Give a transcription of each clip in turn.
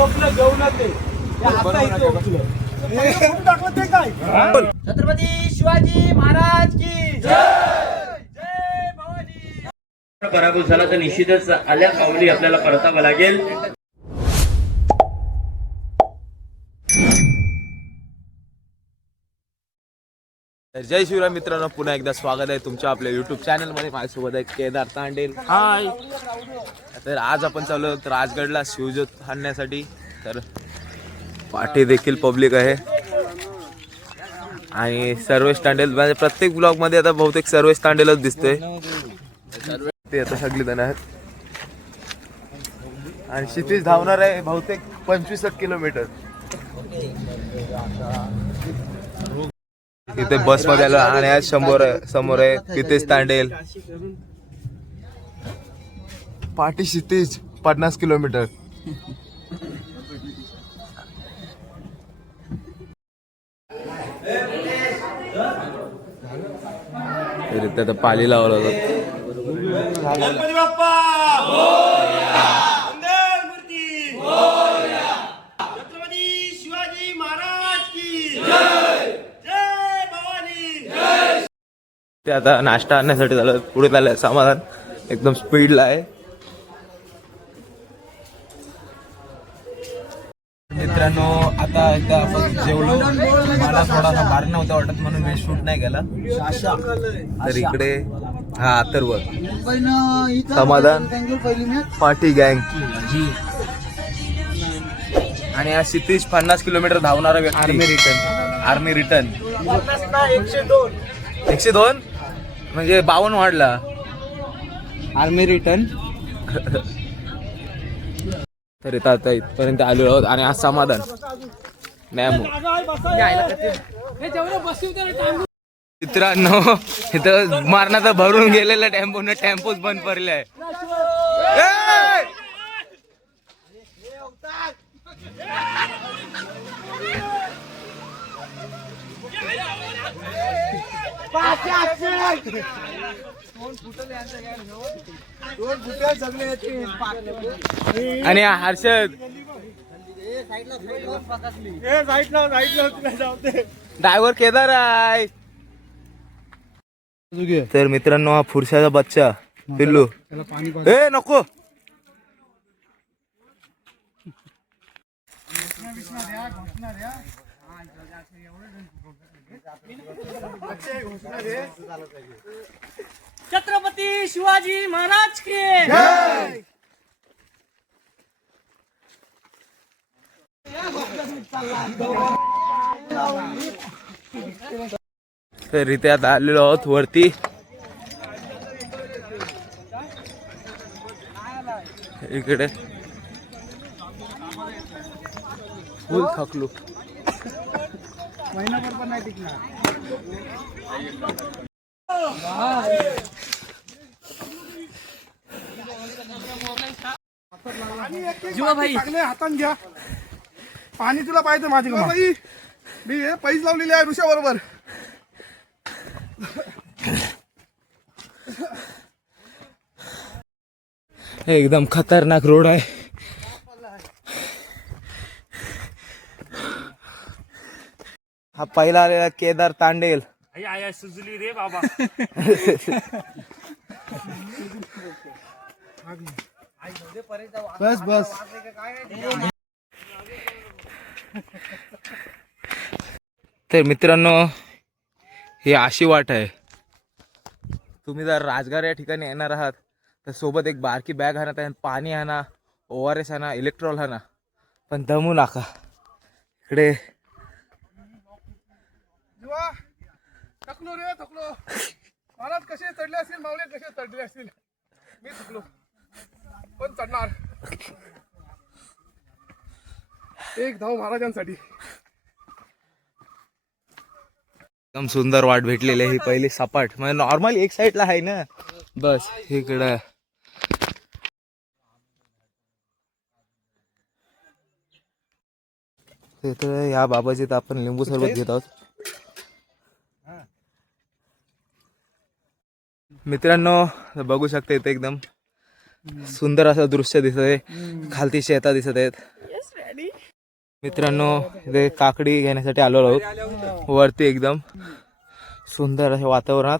झोपलं जेवलं ते आता इथे उठलं. टाकलं ते काय छत्रपती शिवाजी महाराज की जय. जय भवानी. पराभूत झाला तर निश्चितच आल्या पावली आपल्याला परतावं लागेल. जय शिवराय मित्रांनो, पुन्हा एकदा स्वागत आहे तुमच्या आपल्या युट्यूब चॅनलमध्ये. माझ्यासोबत आहे केदार तांडेल. हाय. तर आज आपण चाललो राजगडला शिवज्योत आणण्यासाठी. तर पाठी देखील पब्लिक आहे आणि सर्वेश तांडेल म्हणजे प्रत्येक ब्लॉग मध्ये आता बहुतेक सर्वेश तांडेलच दिसतोय. ते आता सगळी जण आहेत आणि क्षितिज धावणार आहे बहुतेक 25 किलोमीटर. इथे बस मध्ये आलो आणि आज समोर आहे क्षितिज तांडेल. पाठी क्षितिज 50 किलोमीटर. इथे आता पाली लावला होता. गणपती बाप्पा मोरया. मंगल मूर्ती मोरया. छत्रपती शिवाजी महाराज की जय. जय भवानी. जय. ते आता नाश्ता आणण्यासाठी झालं. पुढे झालं समाधान एकदम स्पीडला आहे. मित्रांनो आता एकदा आपण जेवलो. मला थोडासा भार नव्हता वाटत म्हणून मी शूट नाही केला. तर इकडे हा अथर्व, समाधान, पाठी गँग आणि हा क्षितिज 50 किलोमीटर धावणारा व्यक्ती. आर्मी रिटर्न 102 म्हणजे 52 वाढला. Army return. तर आता इथपर्यंत आलो आहोत आणि आज समाधान नॅमो. मित्रांनो इथं मारण्याचा भरून गेलेला टेम्पोच बंद पडले आहे. आणि हर्षद ड्रायव्हर केदार आहे. तर मित्रांनो हा फुरशाचा बच्चा पिल्लू. ए नको छत्रपती शिवाजी महाराज की जय. तर इथे आता आलेलो आहोत वरती. इकडे फुल थकलो. महिनाभर पण नाही टिकणार. जीवा भाई चांगले हातान घ्या. पाणी तुला पाहिजे माझी भाई. मी पैसे लावलेले आहे ऋषा बरोबर. एकदम खतरनाक रोड आहे. हा पहिला आलेला केदार तांडेल. सुजली रे बाबा. बस बस. तर मित्रांनो ही अशी वाट आहे. तुम्ही जर राजगार या ठिकाणी येणार आहात तर सोबत एक बारकी बॅग आणा, त्यात पाणी आणा, ORS आणा, इलेक्ट्रॉल आणा, पण दमू नका. इकडे थकलो रे थकलो. महाराज कसे चढले असतील, माऊली कसे चढले असतील. मी थकलो पण चढणार. एक धाव महाराजांसाठी. एकदम सुंदर वाट भेटलेली आहे. ही पहिली सपाट म्हणजे नॉर्मल एक साईडला आहे ना, बस इकडं. तर या बाबाची तर आपण लिंबू सरबत घेत आहोत. मित्रांनो बघू शकता इथे एकदम सुंदर असं दृश्य दिसत आहे. खालती शेता दिसत आहेत. मित्रांनो इथे काकडी घेण्यासाठी आलो आहोत वरती एकदम सुंदर अशा वातावरणात.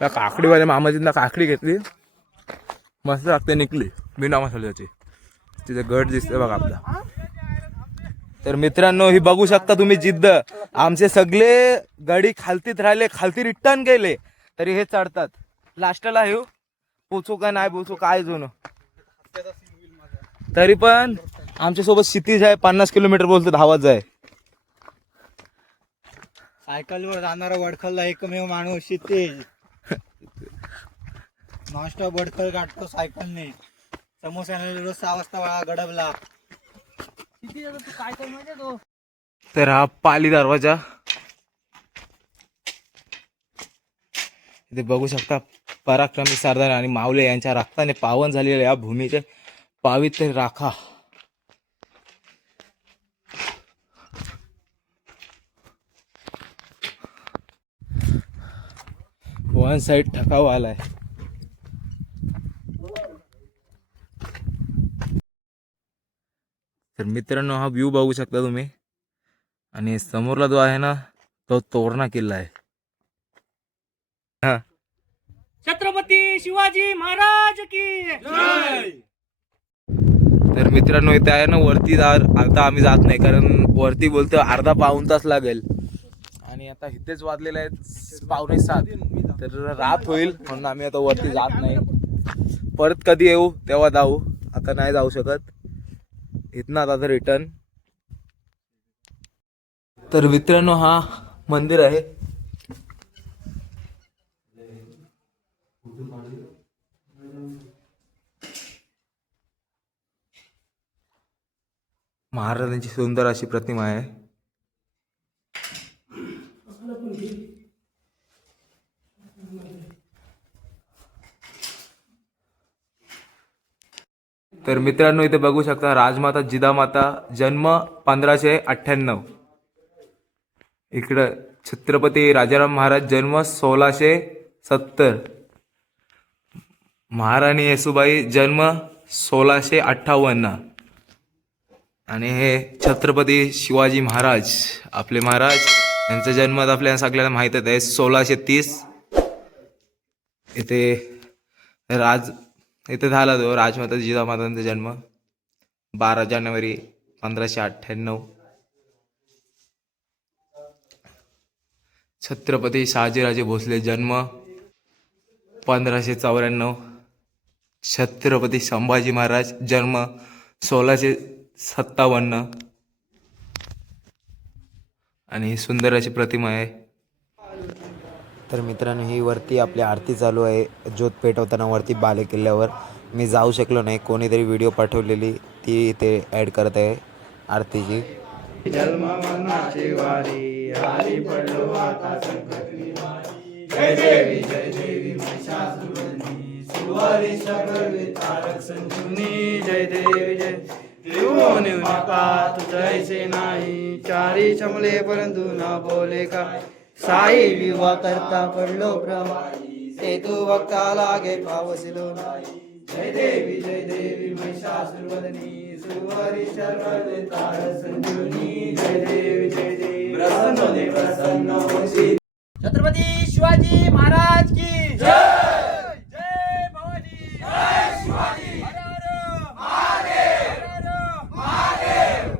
त्या काकडीवाल्या मामाजींना काकडी घेतली मस्त लागते निघली बिना मसाल्याची. तिथे गड दिसते बघा आपला. तर मित्रांनो ही बघू शकता तुम्ही जिद्द. आमचे सगळे गाडी खालतीत राहिले खालती रिटर्न गेले तरी हे चढतात लास्टला. हे पोचू का नाही पोचू काय जुनं तरी पण आमच्यासोबत क्षितिज आहे 50 किलोमीटर बोलतो धावत जाय. सायकलवर जाणारा वडखलला एकमेव माणूस क्षितिज. नॉनस्टॉप वडखल काढतो सायकलने. समोस्याने रोज 6 वाजता गडबला. काय कर माहिती तो. तर हा पाली दरवाजा इथे बघू शकता. पराक्रमी सरदार आणि माऊले यांच्या रक्ताने पावन झालेल्या या भूमीचे पावित्र्य राखा. वन साइड ठकावा आलाय. तर मित्रांनो हा व्ह्यू बघू शकता तुम्ही. आणि समोरला जो आहे ना तो तोरणा किल्ला आहे. हा छत्रपती शिवाजी महाराज की जय. तर मित्रांनो इथे आहे ना वरती आता आम्ही जात नाही कारण वरती बोलतो अर्धा पाऊण तास लागेल आणि आता इथेच वाजलेले आहेत 6:45. तर रात होईल म्हणून आम्ही आता वरती जात नाही. परत कधी येऊ तेव्हा जाऊ. आता नाही जाऊ शकत इथनं आता रिटर्न. तर मित्रांनो हा मंदिर आहे. महाराजांची सुंदर अशी प्रतिमा आहे. तर मित्रांनो इथे बघू शकता राजमाता जिजामाता जन्म 1598. इकडं छत्रपती राजाराम महाराज जन्म 1670. महाराणी येसुबाई जन्म 1658. आणि हे छत्रपती शिवाजी महाराज आपले महाराज यांचा जन्म आपल्याला सगळ्यांना माहीतच आहे 1630. इथे झाला तो राजमाता जिजामातांचा जन्म 12 जानेवारी 1598. छत्रपती शहाजीराजे भोसले जन्म 1594. छत्रपती संभाजी महाराज जन्म 1657. आणि ही सुंदर अशी प्रतिमा आहे. तर मित्रांनो ही वरती आपली आरती चालू आहे ज्योत पेटवताना वरती बाले किल्ल्यावर. मी जाऊ शकलो नाही कोणीतरी व्हिडिओ पाठवलेली ती इथे ॲड करत आहे आरतीची. जन्ममरणाची वारी आली पडलो आता संकटली मारी. जय देवी महिषासुरमर्दिनी सुरवारी सगळी तारक संजीवनी. जय देवी जय त्रिभुवनी नका तुझं ऐसे नाही. चारी चमले परंतु न बोले का. साई विवाह करता पडलो प्रमाई. ते तू बघता लागे पावसिलो नाही. जय देवी महिषासुरमर्दिनी सुरवारी सगळी तारक संजीवनी. जय देवी प्रसन्न दे प्रसन्न होशी. छत्रपती शिवाजी महाराज की जय. जय भवानी. जय शिवाजी. हर हर महादेव. हर हर महादेव.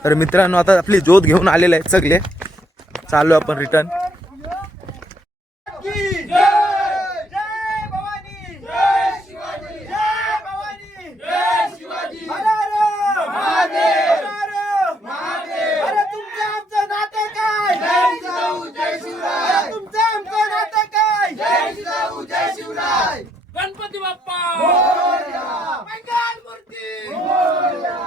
तर मित्रांनो आता आपली ज्योत घेऊन आलेले आहेत सगळे. चालू आपण रिटर्न. गणपती बाप्पा मोरया. मंगल मूर्ती मोरया.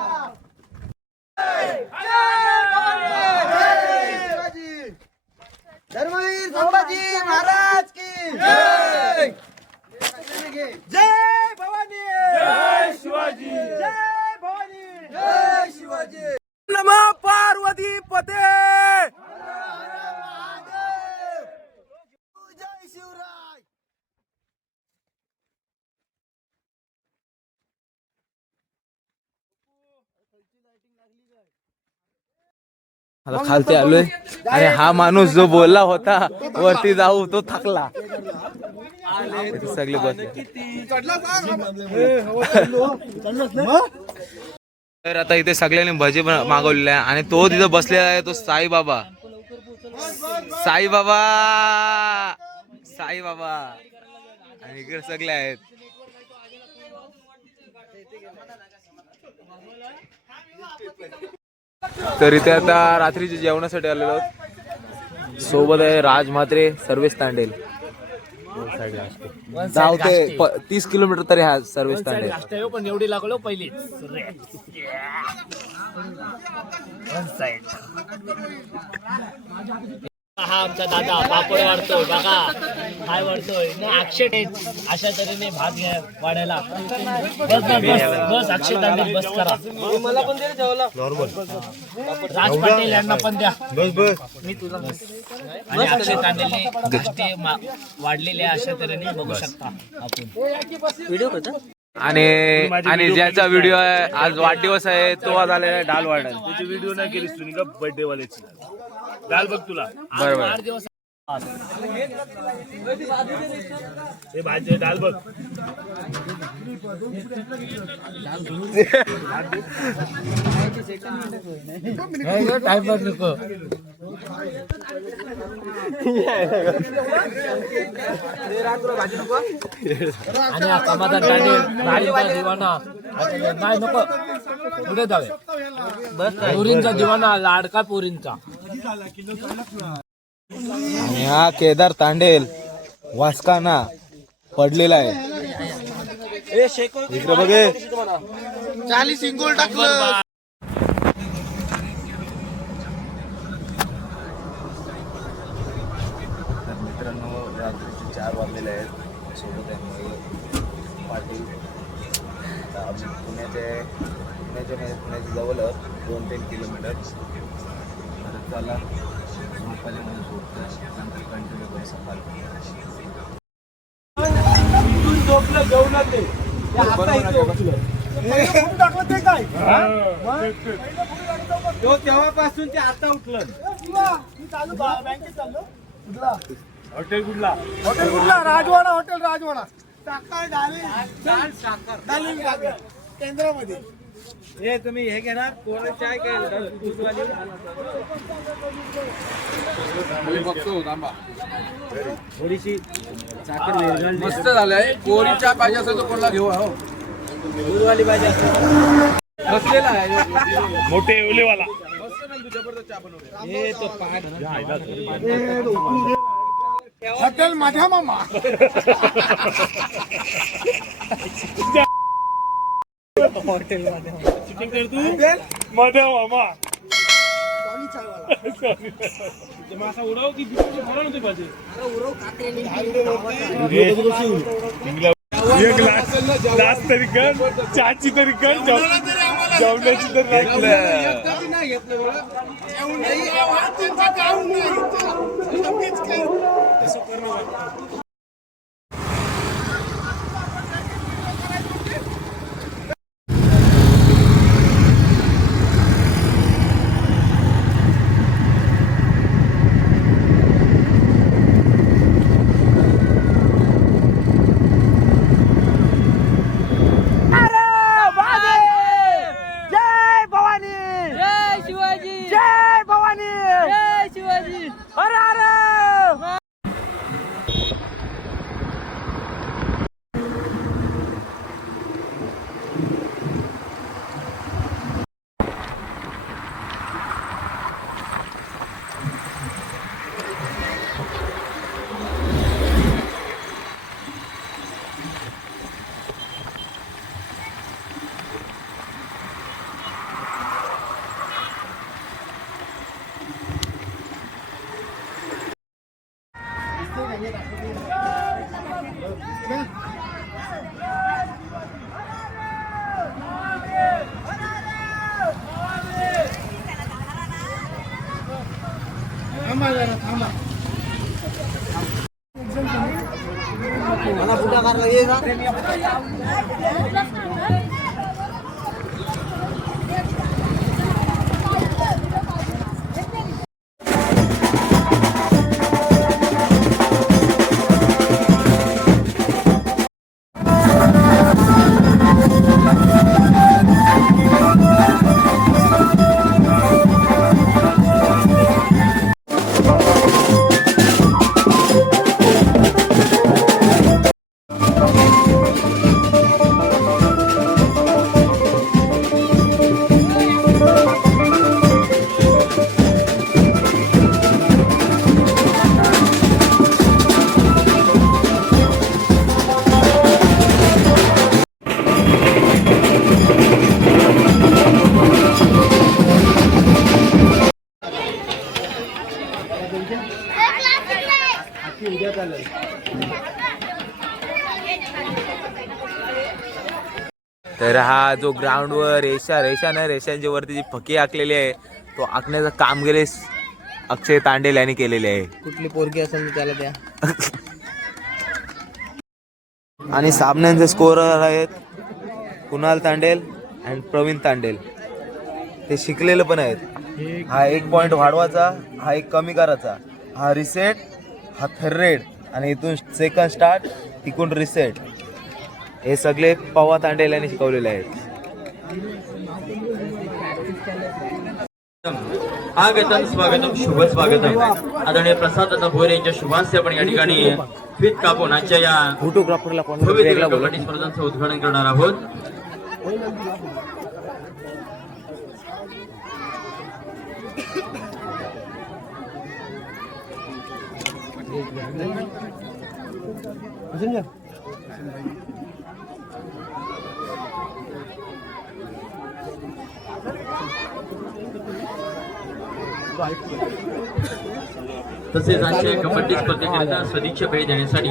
धर्मवीर संभाजी महाराज की जय. जय भवानी. जय शिवाजी. जय भवानी. जय शिवाजी. नमः पार्वती पते. जय शिवराय. आता खालती आलोय आणि हा माणूस जो बोलला होता वरती जाऊ तो थकला. इथे सगळे बसले. तर आता इथे सगळ्यांनी भजी मागवलेले आहे आणि तो तिथं बसलेला आहे तो साईबाबा. साईबाबा साईबाबा आणि इकडे सगळे आहेत. तर इथे आता रात्रीच्या जेवणासाठी आलेलो आहोत. सोबत आहे राज म्हात्रे, सर्वेश तांडेल. धावते 30 किलोमीटर तरी हा सर्वेश तांडेल. पण एवढी लागलो पहिली. हा आमचा दादा पापड वाढतोय बघा, काय वाढतोय ना अक्षय अशा तऱ्हेने भात घ्या वाढायला. बस बस बस बस अक्षय तांडेल बस करा. मला पण दे जेवायला नॉर्मल. राज पाटील यांना पण द्या. बस बस मी तुला. आणि अक्षय तांडेलने गोष्टी वाढलेल्या अशा तऱ्हेने बघू शकता आपण. व्हिडिओ करता आणि ज्याचा व्हिडिओ आहे आज वाढदिवस आहे तो आज आलेला आहे डाल वाढायला. त्याची व्हिडिओ नाही केलीस तुम्ही का बर्थडे वाल्याची. डाल बघ तुला. बरोबर. हे भाजी डाल बघ. आणि कामाचा दिवाना नाही नको पुढे जावे. पोरींचा दिवाना लाडका पोरींचा. आणि हा केदार तांडेल वासकाना पडलेला आहे. इकडे बघे 40 इंगोल टाकलं. मित्रांनो रात्रीचे 4 वाजलेले आहेत. सोबत आहे पाटील. पुण्याच्या जवळच 2-3 किलोमीटर चला झोपालीमध्ये झोपतं नंतर कंटिन्यू करू सकाळ. झोपलं जेवलं ते टाकलं ते काय तो तेव्हापासून ते आता उठलं. बँकेत चाललो. हॉटेल कुठला? हॉटेल कुठला? राजवाडा. हॉटेल राजवाडा. साखर डालिंग केंद्रामध्ये. हे तुम्ही हे घेणार कोरड चाय काय थोडीशी साखर मस्त झालंय. कोरी चहा पाहिजे असेल तर कोणाला घेऊ. हो दूधवाली भाजी बसलेला आहे मोठे ओलेवाला. जबरदस्त चहा बनवले. हे तो हॉटेल माझ्या मामा. हॉटेल मध्ये मामा मासा उडव की नव्हते पाहिजे. एक ग्लास तरी कर, चहाची तरी कर, जेवणाची तरी नाही घेतलं तर हा जो ग्राउंडवर रेषांच्या वरती जी फकी आखलेली आहे तो आखण्याचं कामगिरी अक्षय तांडेल यांनी केलेली आहे. कुठली पोरगी असेल त्याला द्या. आणि सामन्यांचे स्कोरर आहेत कुणाल तांडेल आणि प्रवीण तांडेल. ते शिकलेले पण आहेत. हा 1 पॉइंट वाढवायचा, हा 1 कमी करायचा, हा रिसेट, हा थर्ड आणि इथून सेकंड स्टार्ट, तिकून रिसेट. हे सगळे पवा तांडेल यांनी शिकवलेले आहेत. स्वागतम स्वागतम शुभ स्वागतम. आदरणीय प्रसाद दादा भोयर यांच्या शुभास्ते आपण या ठिकाणी फीत कापून आजच्या या फोटोग्राफरला भव्य कबड्डी स्पर्धांचं उद्घाटन करणार आहोत. तसेच आजच्या कबड्डी स्पर्धेकरिता सदिच्छा भेट देण्यासाठी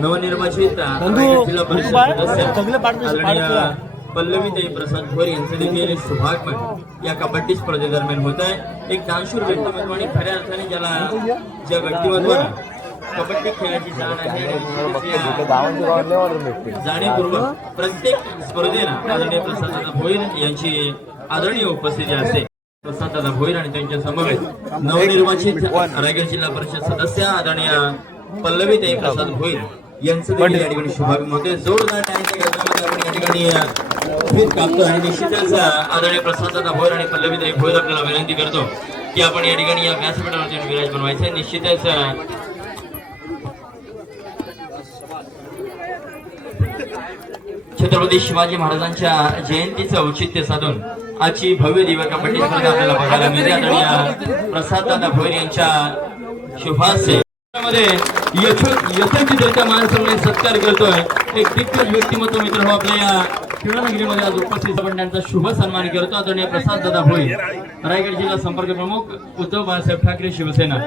नवनिर्वाचित जिल्हा परिषद सदस्य आदरणीय पल्लवीताई प्रसाद भोर यांचे देखील शुभागमन या कबड्डी स्पर्धेदरम्यान होत आहे. एक दानशूर व्यक्तिमत्व आणि खऱ्या अर्थाने ज्या व्यक्तिमत्वानं कबड्डी खेळाची जाण आहे जाणीवपूर्वक प्रत्येक स्पर्धेला आदरणीय प्रसाद भोईर यांची आदरणीय उपस्थिती असते. प्रसाद भोईर आणि त्यांच्या समवेत नवनिर्वाचित रायगड जिल्हा परिषद सदस्य आदरणीय पल्लवीताई प्रसाद भोईर यांचं देखील या ठिकाणी शुभागमन होते. जोरदार टाळ्यांच्या गजरामध्ये आपण या ठिकाणी फीत कापतो आणि निश्चितच आदरणीय प्रसाद भोईर आणि पल्लवीताई भोईर आपल्याला विनंती करतो की आपण या ठिकाणी या व्यासपीठावरती विराज बनवायचे. निश्चितच छत्रपती शिवाजी महाराजांच्या जयंतीचं औचित्य साधून आजची भव्य दिव्य कबड्डी स्पर्धा आपल्याला बघायला मिळते. आदरणीय प्रसाद दादा भोईर यांच्या शुभास्ते यथोचितरित्या मान सन्मान सत्कार करतोय. एक दिग्गज व्यक्तिमत्व मित्र हो आपल्या या क्रीडानगरीमध्ये आज उपस्थित आपण त्यांचा शुभ सन्मान करतो. आदरणीय प्रसाद दादा भोईर रायगड जिल्हा संपर्क प्रमुख उद्धव बाळासाहेब ठाकरे शिवसेना.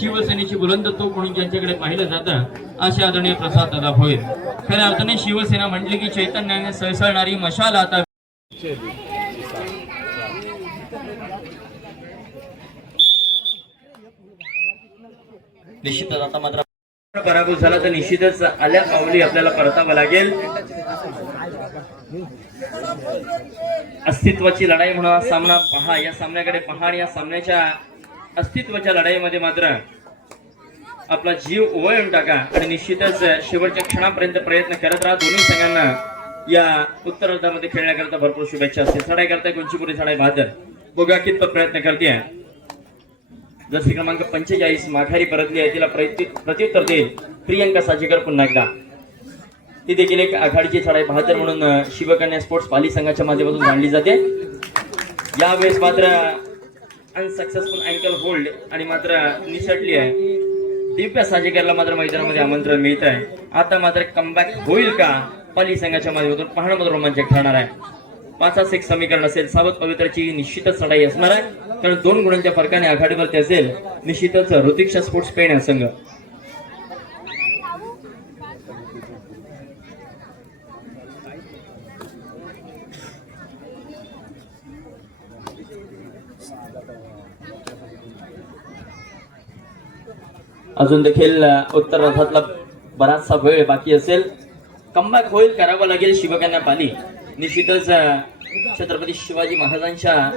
शिवसेनेची बुलंद तोफ म्हणून ज्यांच्याकडे पाहिलं जातं असे आदरणीय प्रसाद दादा भोईर. खऱ्या अर्थाने शिवसेना म्हटली की चैतन्याने सळसळणारी मशाल आता निश्चितच आता मात्र पराभूत झाला तर निश्चितच आल्या पावली आपल्याला परतावं लागेल. अस्तित्वाची लढाई म्हणून सामना पहा, या सामन्याकडे पहा आणि या सामन्याच्या अस्तित्वाच्या लढाईमध्ये मात्र आपला जीव ओवाळून टाका आणि निश्चितच शेवटच्या क्षणापर्यंत प्रयत्न करत राहा. दोन्ही संघांना या उत्तरार्धामध्ये खेळण्याकरता भरपूर शुभेच्छा असतील. चढाई करताय कोणचीपुरी चढाई बहादर बघा कितपत प्रयत्न करते. जशी क्रमांक 45 माघारी परतली आहे तिला प्रत्युत्तर देईल प्रियंका साजेकर पुन्हा एकदा. ती देखील एक आघाडीची चढाई बहादर म्हणून शिवकन्या स्पोर्ट्स पाली संघाच्या माध्यमातून मांडली जाते. यावेळेस मात्र अनसक्सेसफुल अँकल होल्ड आणि मात्र निसटली आहे. दिव्या साजेकरला मात्र मैदानामध्ये आमंत्रण मिळत आहे. आता मात्र कमबॅक होईल का पाली संघाच्या माध्यमातून पाहणं मात्र रोमांचक ठरणार आहे. 5-1 समीकरण असेल. सावध पवित्राची निश्चितच लढाई असणार आहे कारण 2 गुणांच्या फरकाने आघाडीवरती असेल निश्चितच ऋतिक्षा स्पोर्ट्स पेण संघ. अजून देखील उत्तरार्धातला बराचसा वेळ बाकी असेल. कमबॅक होईल करावं लागेल शिवकन्या पाली. निश्चितच छत्रपती शिवाजी महाराजांच्या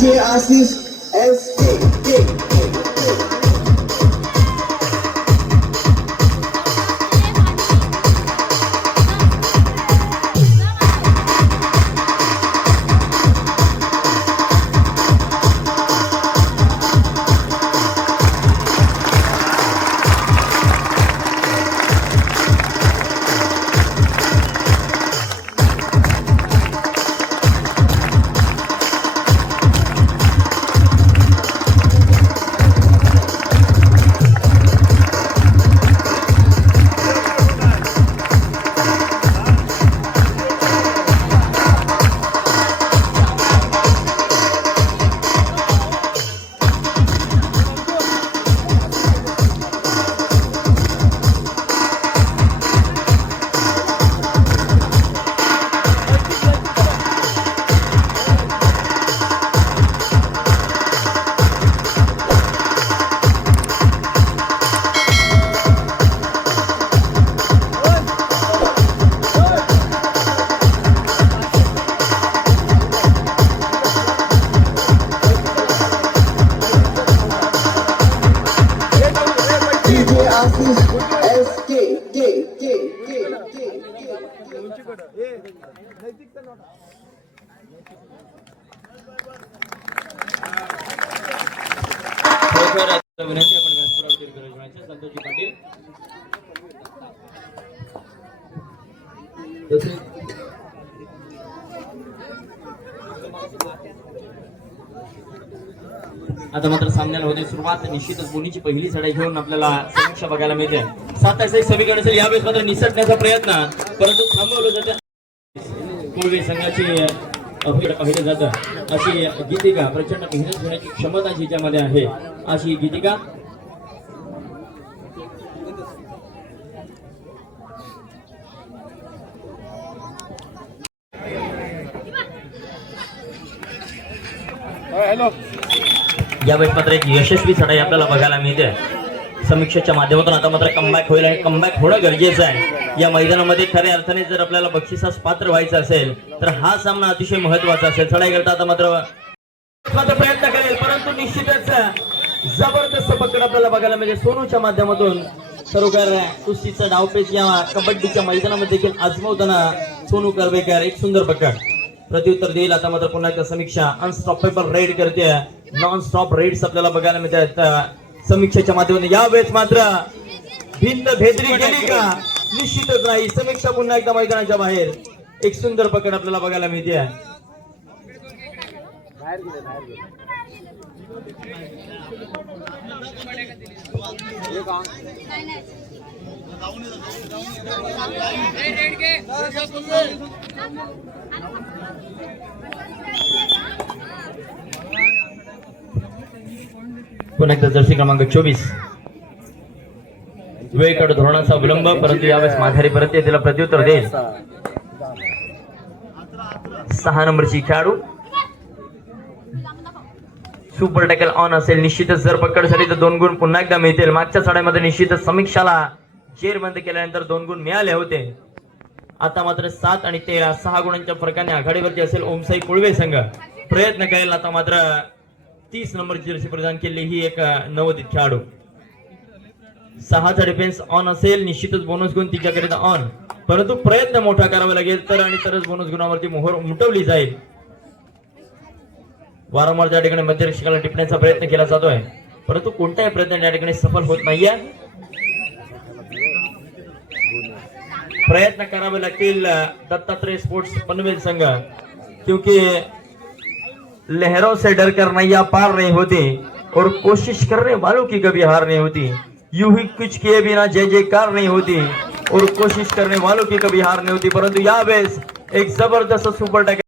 DJ Assis SK. विनंती आपण व्यासपीठावरती encourage व्हायचं. संतोषजी पाटील आता मात्र सामन्याला होते सुरुवात. निश्चितच बोनीची पहिली चढाई घेऊन आपल्याला समीक्षा बघायला मिळते. 7 असे समीकरण असेल यावेळेस मात्र निसटण्याचा प्रयत्न परंतु थांबवलं जातं. पूर्वी संघाची पाहिलं जातं अशी गीतिका प्रचंड मेहनत घेण्याची क्षमता जिच्यामध्ये आहे अशी गीतिका यावेळेस मात्र एक यशस्वी चढाई आपल्याला बघायला मिळते समीक्षेच्या माध्यमातून. आता मात्र कमबॅक होईल आणि कमबॅक होणं गरजेचं आहे या मैदानामध्ये. खऱ्या अर्थाने जर आपल्याला बक्षिसास पात्र व्हायचं असेल तर हा सामना अतिशय महत्वाचा असेल. चढाई करता आता मात्र प्रयत्न करेल परंतु निश्चितच जबरदस्त पकड आपल्याला बघायला मिळते सोनूच्या माध्यमातून. खरोखर कुस्तीचा डावपेच या कबड्डीच्या मैदानामध्ये देखील आजमावताना सोनू करवेकर एक सुंदर पकड प्रत्युत्तर देईल. आता मात्र पुन्हा एकदा समीक्षा अनस्टॉपेबल रेड करते. नॉन स्टॉप रेड्स आपल्याला बघायला मिळतात समीक्षेच्या माध्यमातून. यावेळेस मात्र भिंत भेदरी गेली का? निश्चितच नाही. समीक्षा पुन्हा एकदा मैदानाच्या बाहेर. एक सुंदर पकड आपल्याला बघायला मिळते. पुन्हा एकदा जर्सी क्रमांक 24 वेळेकडे धोरणाचा विलंब परंतु यावेळेस माघारी परत तिला प्रत्युत्तर देईल. 6 नंबरची खेळाडू सुपर टॅकल ऑन असेल. निश्चितच जर पकड झाली तर 2 गुण पुन्हा एकदा मिळतील. मागच्या चढाईमध्ये निश्चितच समीक्षाला जेरबंद केल्यानंतर 2 गुण मिळाले होते. आता मात्र 7 आणि 13 6 गुणांच्या फरकाने आघाडीवरती असेल ओमसाई कुळवे संघ. प्रयत्न करेल आता मात्र 30 नंबरची जर्सी परिधान केली ही एक नवोदित खेळाडू. 6चा डिफेन्स ऑन असेल. निश्चितच बोनस गुण तिच्याकरिता ऑन परंतु प्रयत्न मोठा करावा लागेल तर आणि तरच बोनस गुणावरती मोहर उमटवली जाईल. वारंवार त्या ठिकाणी मध्यरक्षकाला टिपण्याचा प्रयत्न केला जातोय परंतु कोणताही प्रयत्न या ठिकाणी सफल होत नाहीये. प्रयत्न करावे लागतील दत्तात्रेय स्पोर्ट्स पनवेल संघ क्योंकि लहरों से डर कर नैया पार नहीं होती और कोशिश करने वालों की कभी हार नहीं होती. यूं ही कुछ किए बिना जय जयकार नहीं होती और कोशिश करने वालों की कभी हार नहीं होती. परंतु यावेळेस एक जबरदस्त सुपर टॅकल